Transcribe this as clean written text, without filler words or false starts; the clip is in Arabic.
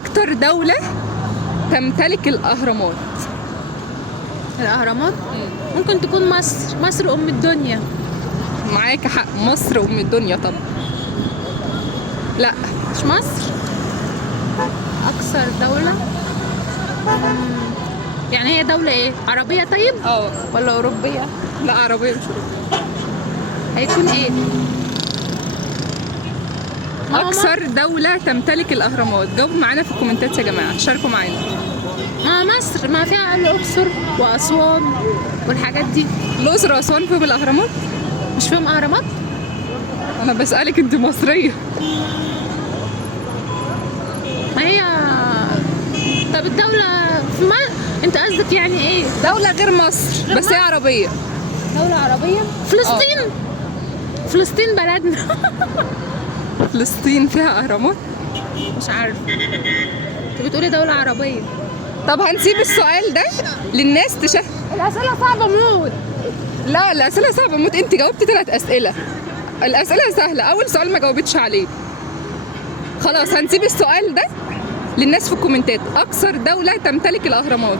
اكتر دولة تمتلك الاهرامات. الاهرامات ممكن تكون مصر. مصر ام الدنيا. معاك حق، مصر ام الدنيا طبعا. لا مش مصر. اكثر دولة يعني هي دولة ايه؟ عربية طيب ولا اوروبية؟ لا عربية مش أوروبية. هيكون ايه؟ اكثر دولة تمتلك الاهرامات. جاوبوا معانا في الكومنتات يا جماعة، شاركوا معانا. ما مصر، ما فيها الاقصر واسوان والحاجات دي. الاقصر واسوان فيهم الاهرامات؟ مش فيهم اهرامات؟ انا بسألك انت مصرية. ما هي. طب الدولة في انت قصدك يعني ايه؟ دولة غير مصر بس هي عربية. دولة عربية؟ فلسطين. فلسطين بلدنا. فلسطين فيها اهرامات؟ مش عارفة. انت بتقولي دولة عربية. طب هنسيب السؤال ده للناس الأسئلة صعبة موت. لا الأسئلة صعبة موت، انت جاوبت 3 أسئلة. الأسئلة سهلة، أول سؤال ما جاوبتش عليه. خلاص هنسيب السؤال ده للناس في الكومنتات. أكثر دولة تمتلك الأهرامات.